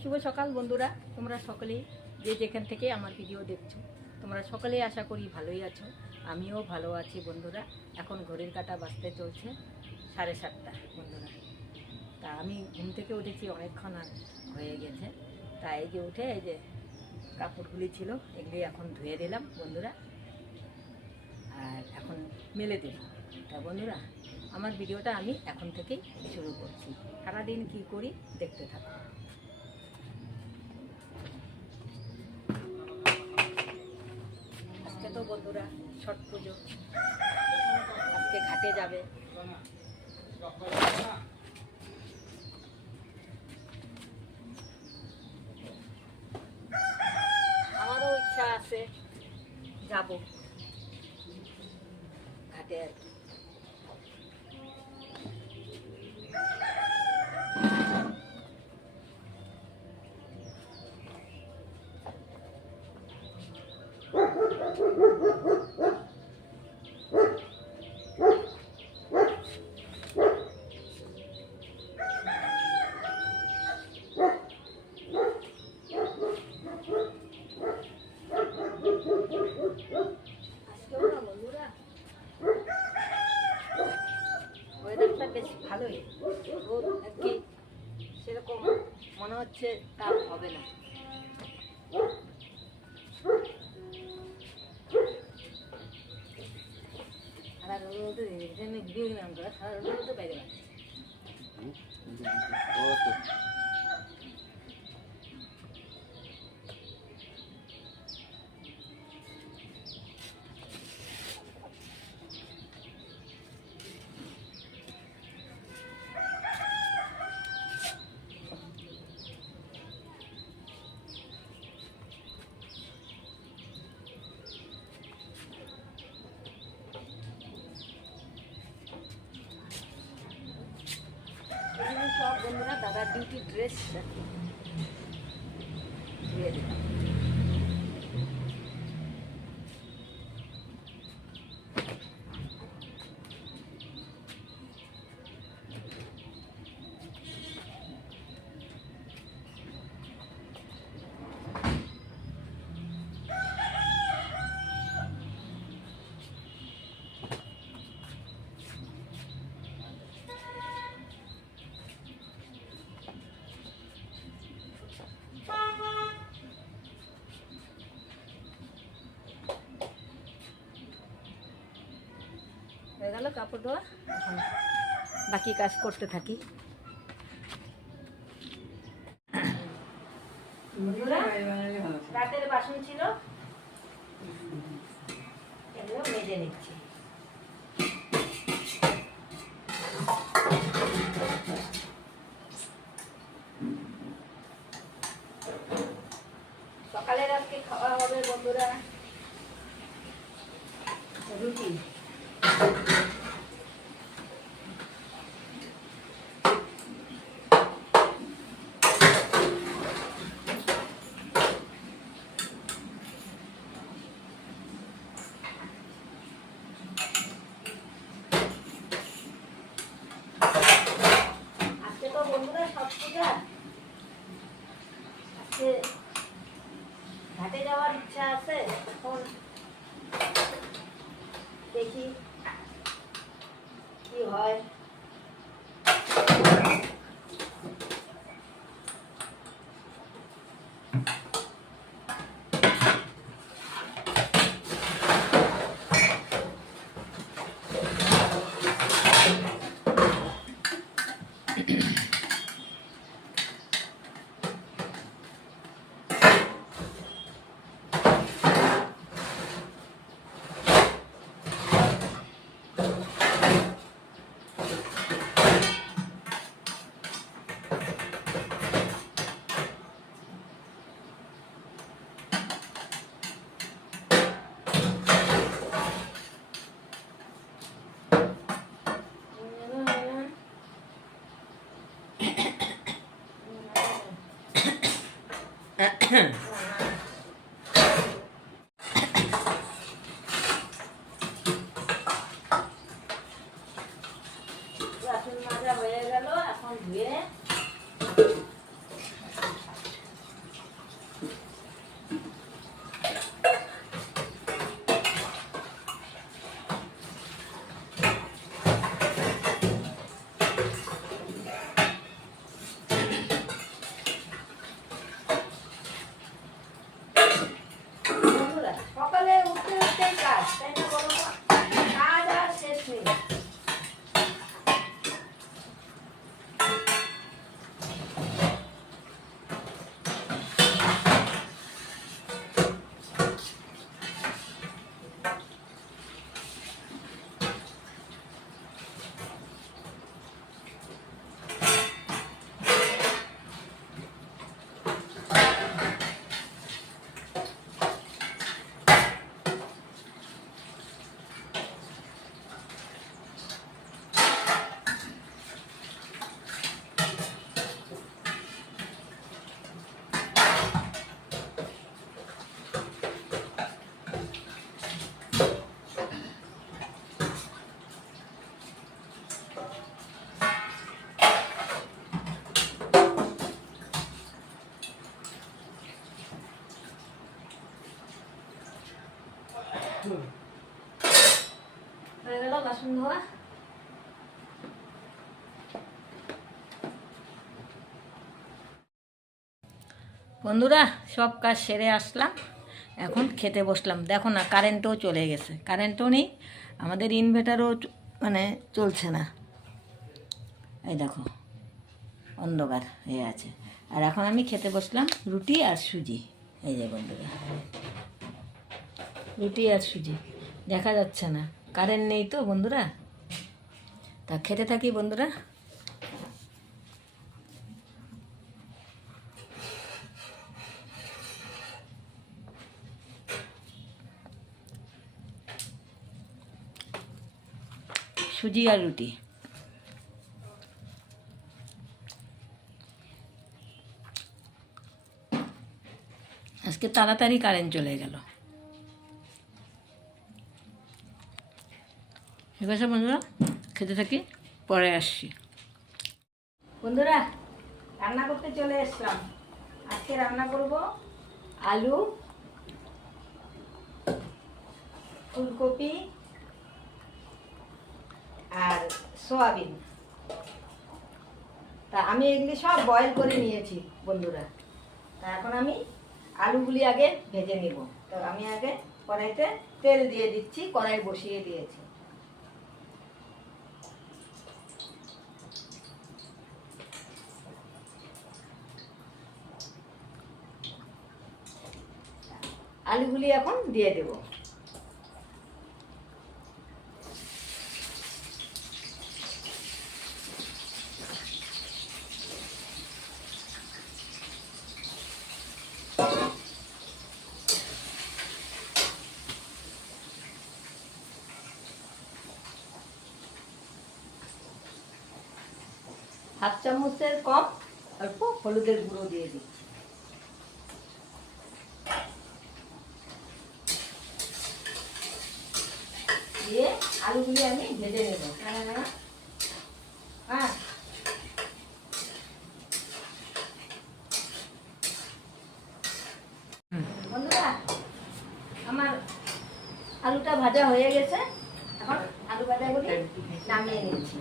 শুভ সকাল বন্ধুরা, তোমরা সকলেই যে যেখান থেকে আমার ভিডিও দেখছ, তোমরা সকলেই আশা করি ভালোই আছো, আমিও ভালো আছি বন্ধুরা। এখন ঘড়ির কাটা বাঁচতে চলছে সাড়ে সাতটা বন্ধুরা। তা আমি ঘুম থেকে উঠেছি, অনেকক্ষণ আর হয়ে গেছে। তা এই যে উঠে এই যে কাপড়গুলি ছিল, এগুলি এখন ধুয়ে দিলাম বন্ধুরা। আর এখন মেলে দিলাম। তা বন্ধুরা, আমার ভিডিওটা আমি এখন থেকেই শুরু করছি। সারাদিন কি করি দেখতে থাকো। তো বন্ধুরা ছট পুজো। আজকে ঘাটে যাবে। আমারও ইচ্ছা আছে যাব ঘাটে আর কি আজকেও না বন্ধুরা ওয়েদারটা বেশ ভালোই রোদ আর কি সেরকম মনে হচ্ছে তাপ হবে না সারা রোদ এখানে ভিডিও নিলাম তো সারা রোদ তো বাইরে যাচ্ছে এগুলো সব বন্ধুরা দাদার ডিউটি ড্রেস দিলাম। হয়ে গেল কাপড় ধোয়া। বাকি কাজ করতে থাকি। রাতের বাসন ছিল। মেজে নিচ্ছি সকালের আজকে খাওয়া হবে বন্ধুরা রুটি আজকে তো আজকে ঘাটে যাওয়ার ইচ্ছা আছে এখন দেখি কি হয়। বাসন মাজা হয়ে গেল এখন ধুয়ে বন্ধুরা, সব কাজ সেরে আসলাম। এখন খেতে বসলাম। দেখো না কারেন্টও চলে গেছে। কারেন্টও নেই, আমাদের ইনভার্টারও মানে চলছে না। এই দেখো, অন্ধকার হয়ে আছে। আর এখন আমি খেতে বসলাম রুটি আর সুজি। এই যে বন্ধুরা। রুটি আর সুজি। দেখা যাচ্ছে না। কারেন্ট নেই তো বন্ধুরা? তা খেতে থাকি বন্ধুরা। সুজি আর রুটি। আজকে তাড়াতাড়ি কারেন্ট চলে গেল। আছে বন্ধুরা, খেতে থাকি, পরে আসছি। বন্ধুরা, রান্না করতে চলে এসলাম আজকে রান্না করব আলু, ফুলকপি আর সোয়াবিন। তা আমি এগুলি সব বয়েল করে নিয়েছি, বন্ধুরা। তা এখন আমি আলুগুলি আগে ভেজে নিব। তো আমি আগে কড়াইতে তেল দিয়ে দিচ্ছি, কড়াই বসিয়ে দিয়েছি। আলুগুলি এখন দিয়ে দেব। হাফ চামচের কম অল্প হলুদের গুঁড়ো দিয়ে দিচ্ছি দিয়ে আলুগুলি আমি ভেজে নেব হ্যাঁ বন্ধুরা আমার আলুটা ভাজা হয়ে গেছে। এখন আলু ভাজাগুলি নামিয়ে নিচ্ছি।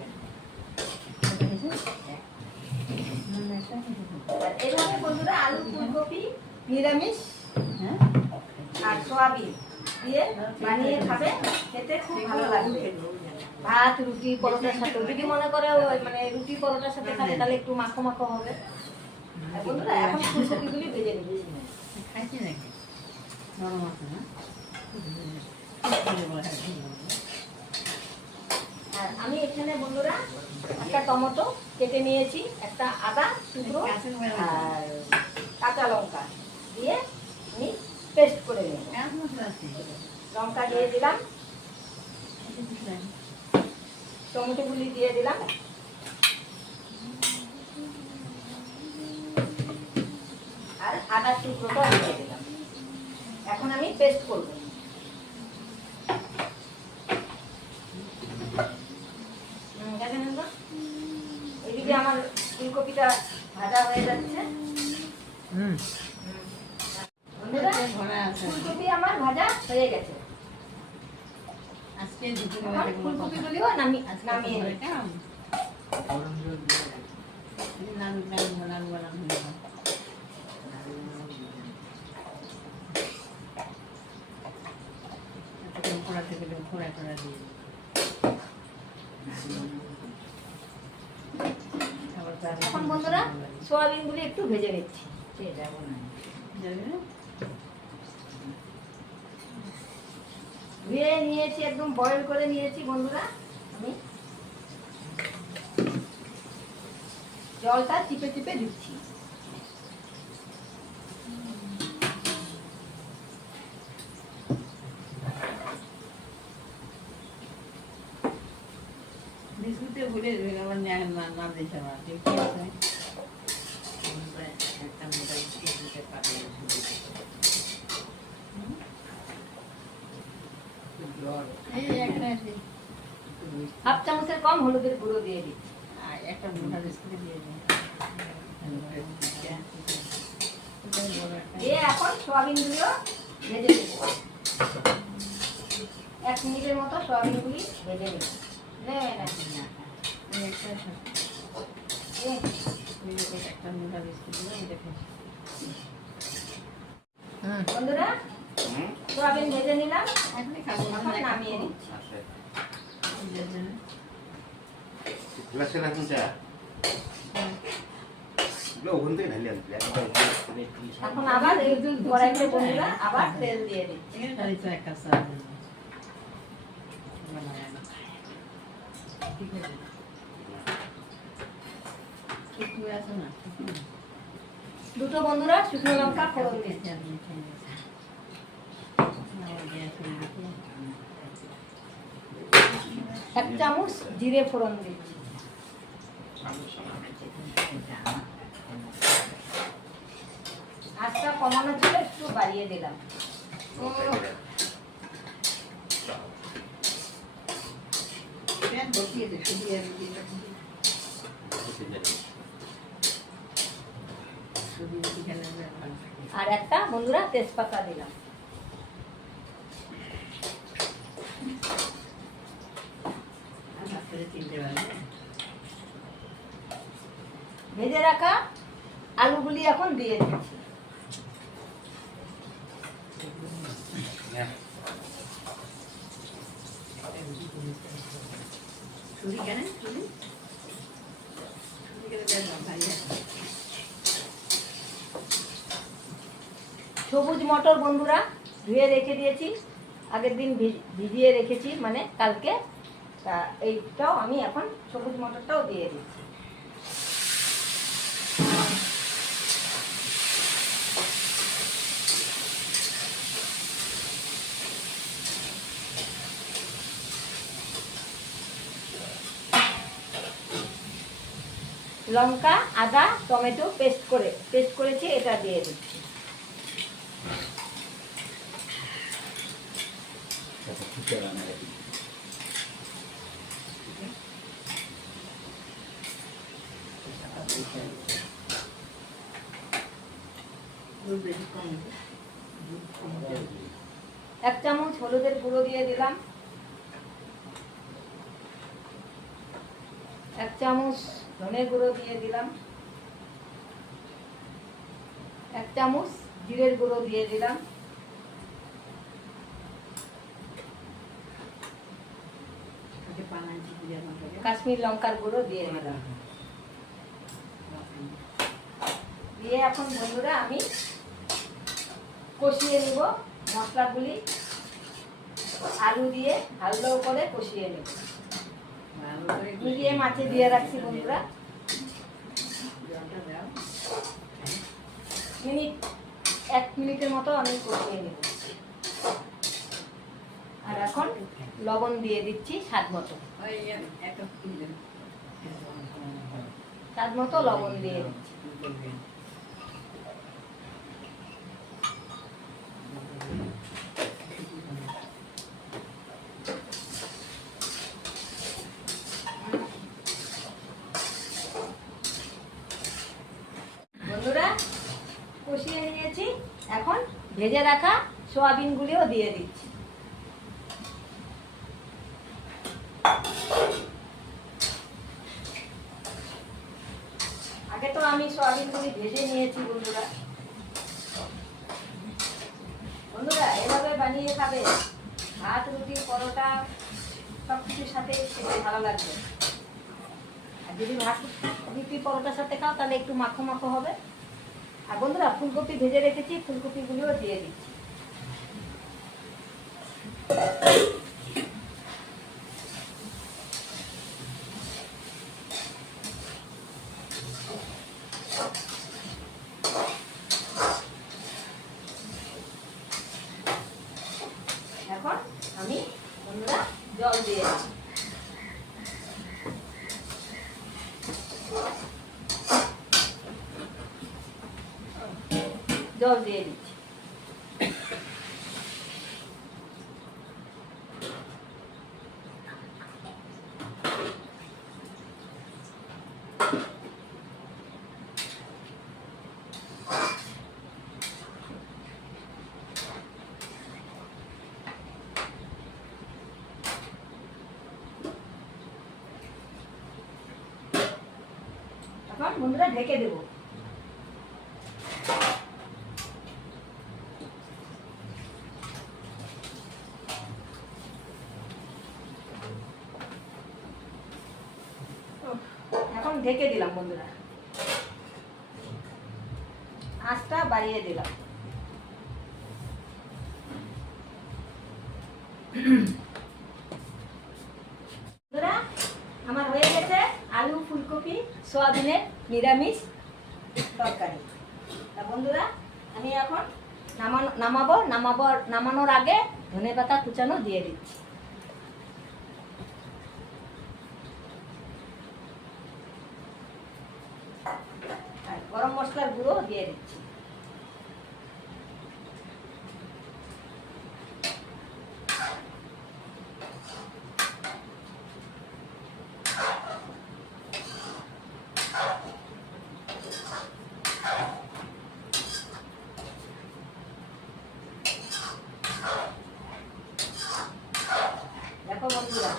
এইভাবে বন্ধুরা আলু ফুলকপি নিরামিষ আর সোয়াবিন দিয়ে বানিয়ে খাবে। খেতে খুব ভালো লাগবে ভাত রুটি পরোটার সাথে। যদি মনে করে ওই মানে রুটি পরোটার সাথে খাবে? তাহলে একটু মাখো মাখো হবে। বন্ধুরা এখন ফুলকপিগুলি ভেজে নিচ্ছি। আর আমি এখানে বন্ধুরা একটা টমেটো কেটে নিয়েছি, একটা আদা টুকরো আর কাঁচা লঙ্কা দিয়ে আমি পেস্ট করে নেব। লঙ্কা দিয়ে দিলাম। টমেটোগুলি দিয়ে দিলাম। আর আদার টুকরোটা দিয়ে দিলাম। এখন আমি পেস্ট করব হুম, দেখেন তো? এদিকে আমার ফুলকপিটা ভাজা হয়ে যাচ্ছে। বন্ধুরা, ফুলকপি আমার ভাজা হয়ে গেছে। এখন ফুলকপিগুলিও নামি নামিয়ে নিই এখন বন্ধুরা সোয়াবিনগুলি একটু ভেজে নিচ্ছি। ধুয়ে নিয়েছি, একদম বয়েল করে নিয়েছি বন্ধুরা। আমি। জলটা চিপে চিপে দিচ্ছি। বিস্কুটে ভুলে আমার না দিতে পারে ঠিক আছে একটা মোটা বিস্কুটে পাবে এই একটা আছে হাফ চামচের কম হলুদের গুঁড়ো দিয়ে দিচ্ছি আর একটা মোটা বিস্কুটে দিয়ে দিন দিয়ে এখন সোয়াবিনগুলো ভেজে দেবো এক মিনিটের মতো সয়াবিনগুলি ভেজে নিই নে না এই একটা এ, ওই যে একটা মোটা বিস্কুট দিলাম, এটা খাস। বন্ধুরা সয়াবিন ভেজে নিলাম। এখন নামিয়ে দিচ্ছি নিজের জন্য। দুটো বন্ধুরা শুকনো লঙ্কা ফোড়ন দিচ্ছি খেতে আপনি খেয়ে নিয়েছেন। আমার গ্যাস হয়ে গেছে। এক চামচ জিরে ফোড়ন দিচ্ছি আজটা কমানো ছিল একটু বাড়িয়ে দিলাম। আর একটা বন্ধুরা তেজপাতা দিলাম আর ভাত করে তিনটে বাজে। ভেজে রাখা আলুগুলি এখন দিয়ে দিচ্ছি। ছুরি কেন? ছুরি? সবুজ মটর বন্ধুরা ধুয়ে রেখে দিয়েছি। আগের দিন ভিজিয়ে রেখেছি মানে কালকে তা এইটাও আমি এখন সবুজ মটরটাও দিয়ে দিচ্ছি। লঙ্কা, আদা, টমেটো পেস্ট করে, পেস্ট করেছি, এটা দিয়ে দিচ্ছি দুধ বেশি কম দিতে। দুধ কম দিতে। এক চামচ হলুদের গুঁড়ো দিয়ে দিলাম। এক চামচ ধনে গুঁড়ো দিয়ে দিলাম। এক চামচ জিরের গুঁড়ো দিয়ে দিলাম। কাশ্মীর লঙ্কার গুঁড়ো দিয়ে দিলাম। দিয়ে এখন বন্ধুরা আমি কষিয়ে নিব। মশলাগুলি আলু দিয়ে ভালো করে কষিয়ে নেব। মিলিয়ে মাছে দিয়ে রাখছি বন্ধুরা। মিনিট, এক মিনিটের মতো আমি কষিয়ে নেব। আর এখন লবণ দিয়ে দিচ্ছি স্বাদ মতো। স্বাদ মতো লবণ দিয়ে দিচ্ছি বন্ধুরা কষিয়ে নিয়েছি এখন ভেজে রাখা সোয়াবিনগুলিও দিয়ে দিচ্ছি। আগে তো আমি সোয়াবিনগুলি ভেজে নিয়েছি বন্ধুরা। বন্ধুরা, এভাবে বানিয়ে খাবে। ভাত, রুটি, পরোটা সব কিছুর সাথে খেতে ভালো লাগবে। আর যদি ভাত, রুটি, পরোটার সাথে খাও, তাহলে একটু মাখো মাখো হবে। আর বন্ধুরা ফুলকপি ভেজে রেখেছি ফুলকপিগুলিও দিয়ে দিচ্ছি। জল দিয়ে দিচ্ছি ঢেকে দেবো। ফুলকপি, সোয়াবিনের নিরামিষ তরকারি। তা বন্ধুরা, আমি এখন নামানো নামাবো। নামাবো নামানোর আগে ধনে পাতা কুচানো দিয়ে দিচ্ছি। গরম মশলার গুঁড়ো দিয়ে দিচ্ছি দেখো বন্ধুরা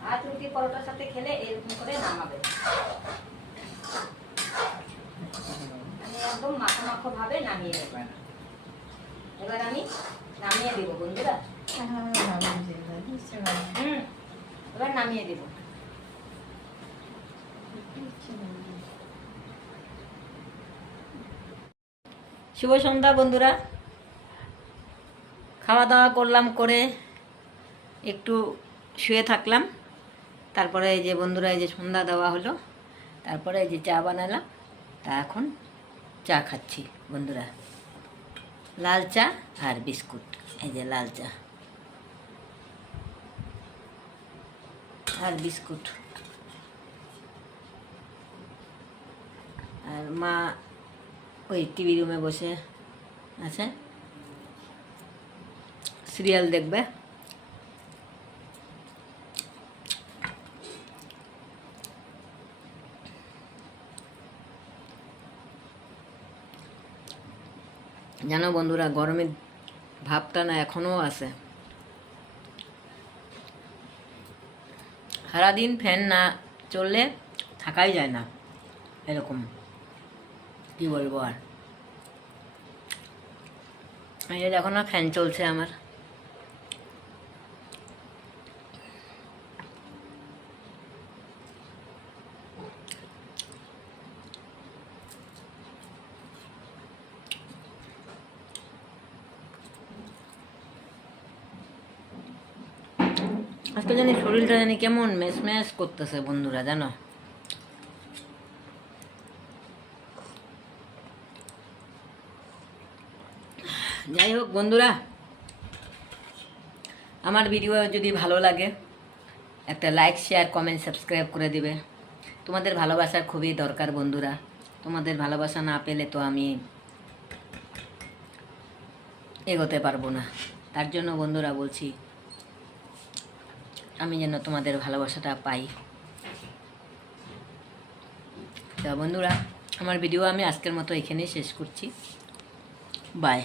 ভাত রুটি পরোটার সাথে খেলে এরকম করে নামাবে। আমি একদম মাখো মাখো ভাবে নামিয়ে নেব। এবার আমি নামিয়ে দেবো বন্ধুরা। হুম এবার নামিয়ে দেব। শুভ সন্ধ্যা বন্ধুরা। খাওয়া দাওয়া করলাম করে একটু শুয়ে থাকলাম। তারপরে এই যে বন্ধুরা, এই যে সন্ধ্যা দেওয়া হলো, তারপরে এই যে চা বানালাম, তা এখন চা খাচ্ছি বন্ধুরা। লাল চা আর বিস্কুট, এই যে লাল চা। আর বিস্কুট। আর মা ওই টিভি রুমে বসে আছে। সিরিয়াল দেখবে। জানো বন্ধুরা, গরমের ভাবটা না এখনও আছে। সারাদিন ফ্যান না চললে থাকাই যায় না, এরকম। কি বলব আর? এই দেখো না, ফ্যান চলছে আমার। আজকে জানি শরীরটা জানি কেমন ম্যাচ করতেছে বন্ধুরা, জানো? যাই হোক বন্ধুরা, আমার ভিডিও যদি ভালো লাগে, একটা লাইক শেয়ার কমেন্ট সাবস্ক্রাইব করে দিবে। তোমাদের ভালোবাসার খুবই দরকার বন্ধুরা। তোমাদের ভালোবাসা না পেলে তো আমি এগোতে পারব না। তার জন্য বন্ধুরা বলছি আমি যেন তোমাদের ভালোবাসাটা পাই। তা বন্ধুরা, আমার ভিডিও আমি আজকের মতো এখানেই শেষ করছি। বাই